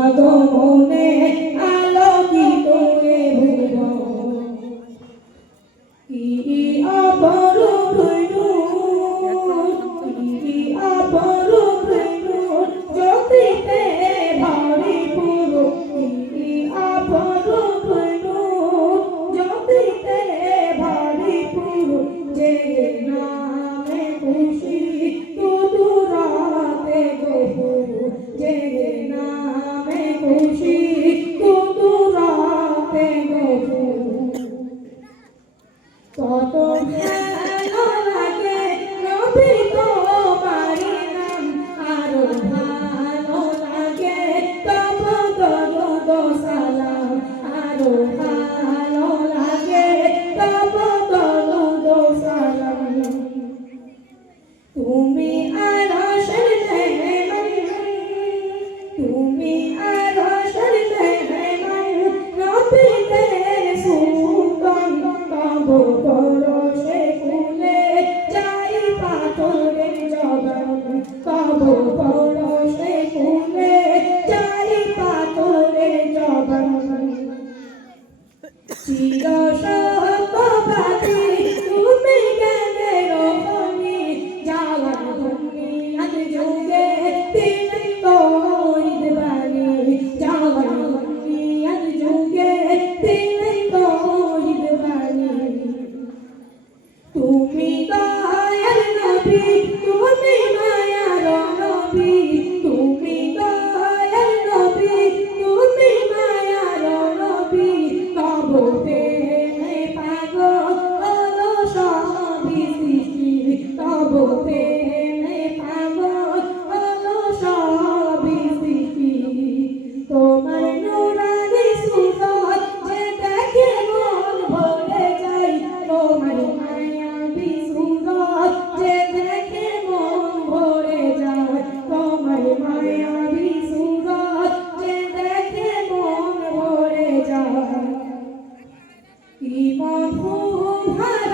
আগমনে আলোকিত এ ভুবন, কি অপরূপ নূর, কি অপরূপ নূর, জ্যোতিতে ভরিপুর, কি অপরূপ নূর, জ্যোতিতে ভরিপুর, যে নামে খুশি শুধু রাতে গভীর, যে নামে খুশি শুধু রাতে গভীর। কত ভালো লাগে নবী তোমারি নাম, আরো ভালো লাগে তব দরুদ সালাম, আরো ভালো লাগে তব দরুদ সালাম। তুমি আরশের মেহমান, তুমি আরশের মেহমান, নবীতে সুলতান, তব পরশে খুলে যাই পাথরের জবান, তব পরশে খুলে যাই পাথরের জবান। চির সত্যবাদী তুমি জ্ঞানের খনি, জালাল দুনিয়ার যুগে তিনি তৌহিদ বাণী, জালাল দুনিয়ার যুগে তিনি তৌহিদ বাণী। তুমি দয়ার নবী, তুমি মায়ার নবী, তুমি দয়ার নবী, তুমি মায়ার নবী, তব প্রেমে পাগল হলো সবই সৃষ্টি, তব প্রেমে পাগল হলো সবই সৃষ্টি। তোমার নূরানি সুরত যে দেখে মন ভরে যায়, তোমার মায়াবী সুরত যে দেখে মন ভরে যায়, তোমার মায়াবী সুরত যে দেখে মন ভরে যায়। কি মধুর